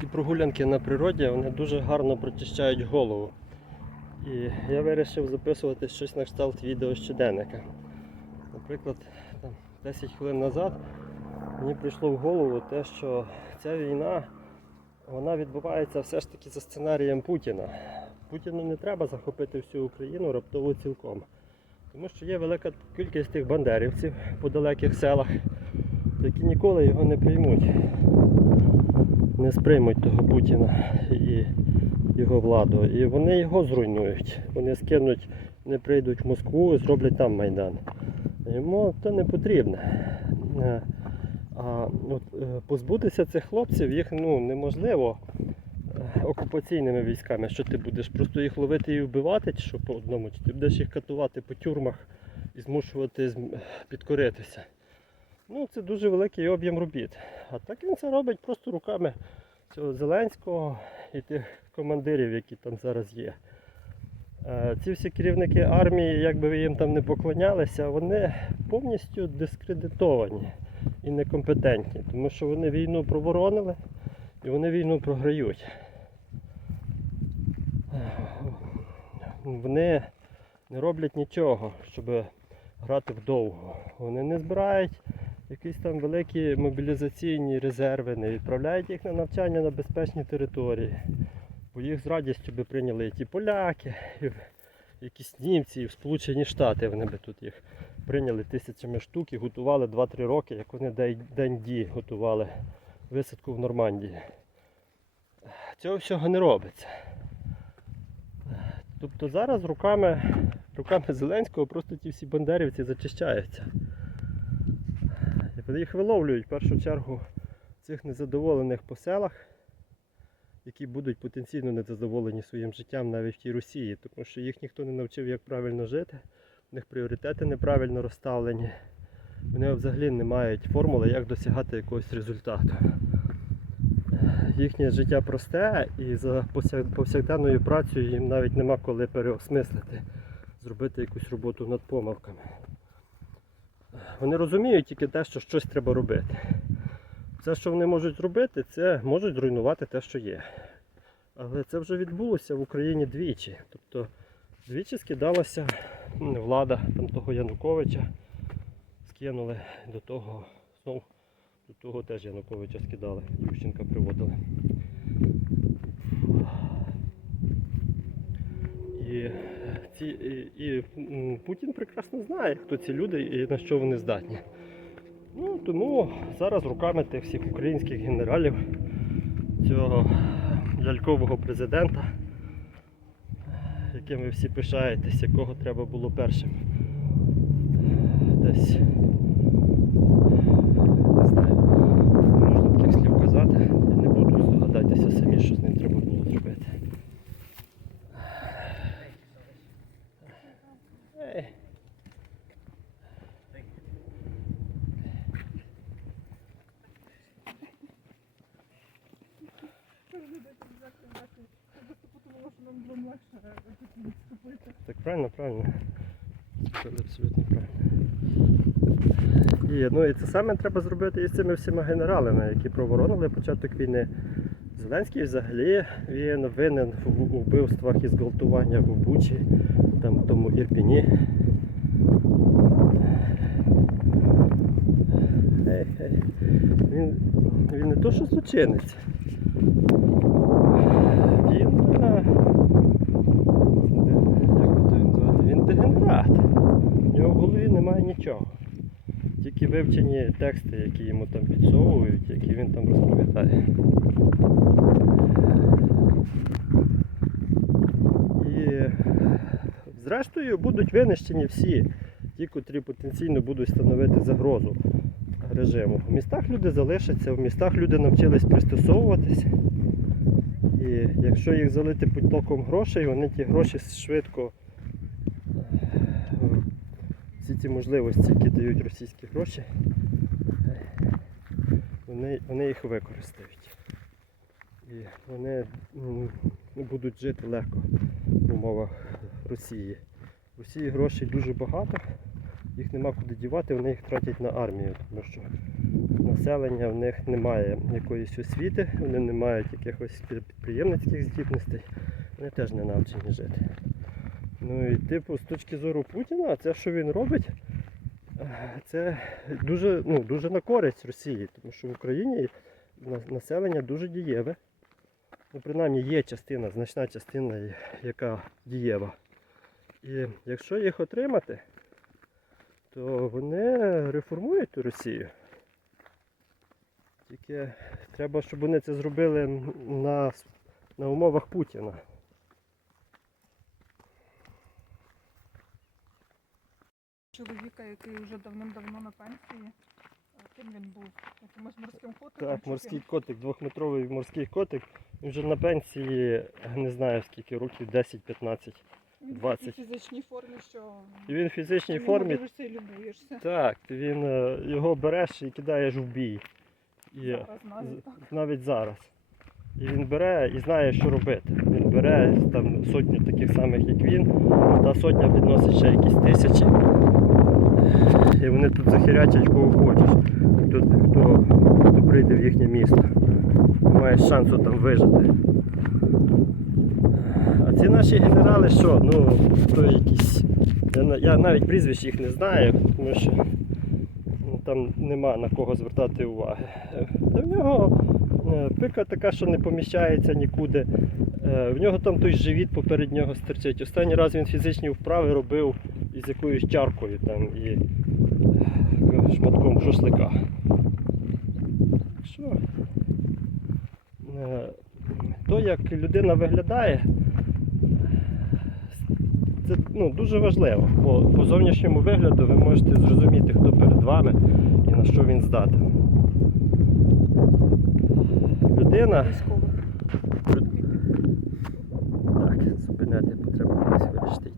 Ці прогулянки на природі вони дуже гарно прочищають голову. І я вирішив записувати щось на кшталт відео щоденника. Наприклад, там, 10 хвилин назад мені прийшло в голову те, що ця війна вона відбувається все ж таки за сценарієм Путіна. Путіну не треба захопити всю Україну раптово цілком. Тому що є велика кількість тих бандерівців по далеких селах, які ніколи його не приймуть не сприймуть того Путіна і його владу. І вони його зруйнують. Вони скинуть, не прийдуть в Москву і зроблять там Майдан. Йому це не потрібно. Е, А от, е, позбутися цих хлопців їх ну, неможливо е, окупаційними військами, що ти будеш просто їх ловити і вбивати, чи що по одному, чи ти будеш їх катувати по тюрмах і змушувати підкоритися. Ну, це дуже великий об'єм робіт. А так він це робить просто руками цього Зеленського і тих командирів, які там зараз є. Е, Ці всі керівники армії, як би ви їм там не поклонялися, вони повністю дискредитовані і некомпетентні, тому що вони війну проворонили і вони війну програють. Вони не роблять нічого, щоб грати вдовго. Вони не збирають якісь там великі мобілізаційні резерви, не відправляють їх на навчання на безпечні території. Бо їх з радістю би прийняли і ті поляки, і якісь німці, і в Сполучені Штати вони би тут їх прийняли тисячами штук і готували 2-3 роки, як вони день, ді готували висадку в Нормандії. Цього всього не робиться. Тобто зараз руками, руками Зеленського просто ті всі бандерівці зачищаються. Вони їх виловлюють в першу чергу цих незадоволених по селах, які будуть потенційно незадоволені своїм життям навіть в тій Росії, тому що їх ніхто не навчив, як правильно жити, в них пріоритети неправильно розставлені. Вони взагалі не мають формули, як досягати якогось результату. Їхнє життя просте і за повсякденною працею їм навіть нема коли переосмислити, зробити якусь роботу над помилками. Вони розуміють тільки те, що щось треба робити. Все, що вони можуть зробити, це можуть зруйнувати те, що є. Але це вже відбулося в Україні двічі. Тобто двічі скидалася влада там, того Януковича, скинули до того, знов до того теж Януковича скидали, Ющенка приводили. І, ці, і, Путін прекрасно знає, хто ці люди і на що вони здатні. Ну, тому зараз руками тих всіх українських генералів, цього лялькового президента, яким ви всі пишаєтесь, якого треба було першим десь. Не знаю, не можна таких слів казати, я не буду здогадайтеся самі, що з ним треба було зробити. Ей. Так правильно, правильно. Це абсолютно правильно. І, ну, і це саме треба зробити і з цими всіма генералами, які проворонили початок війни. Зеленський взагалі він винен в вбивствах і зґвалтуваннях в Бучі, там в тому Ірпіні. Він, він не то, що злочинець. Він. е, як би то він звати? Він дегенерат. У нього в голові немає нічого. Тільки вивчені тексти, які йому там підсовують, які він там розповідає. І зрештою будуть винищені всі, ті, котрі потенційно будуть становити загрозу режиму. В містах люди залишаться, в містах люди навчились пристосовуватись. І якщо їх залити потоком грошей, вони ті гроші швидко ці можливості, які дають російські гроші, вони, вони їх використають. І вони не будуть жити легко в умовах Росії. В Росії грошей дуже багато, їх нема куди дівати, вони їх тратять на армію, тому що населення в них немає якоїсь освіти, вони не мають якихось підприємницьких здібностей, вони теж не навчені жити. Ну і типу, з точки зору Путіна, це що він робить, це дуже, ну, дуже на користь Росії, тому що в Україні населення дуже дієве. Ну, принаймні є частина, значна частина, яка дієва. І якщо їх отримати, то вони реформують Росію. Тільки треба, щоб вони це зробили на, на умовах Путіна. Чоловіка, який вже давним-давно на пенсії. Е, Ким він був? Якимось морським котиком? Так, морський котик, двохметровий морський котик. Він вже на пенсії, не знаю скільки років, 10-15. Він в 20. такій фізичній формі, що І він в фізичній формі. дивишся і любуєшся. Так, він е, його береш і кидаєш в бій. І Зараз навіть так. навіть зараз. І він бере і знає, що робити. Він бере там сотню таких самих, як він, та сотня підносить ще якісь тисячі. І вони тут захирячать кого хочеш. Хто, хто, хто прийде в їхнє місто. Маєш шансу там вижити. А ці наші генерали що? Ну, то якісь. Я, я навіть прізвищ їх не знаю, тому що ну, там нема на кого звертати уваги. Та в нього пика така, що не поміщається нікуди. Е, В нього там той живіт поперед нього стерчить. Останній раз він фізичні вправи робив із якоюсь чаркою там і е, шматком шашлика. Що? Е, То, як людина виглядає, це ну, дуже важливо. По, по зовнішньому вигляду ви можете зрозуміти, хто перед вами і на що він здатен людина. Так, зупиняти потрібно десь вирішити.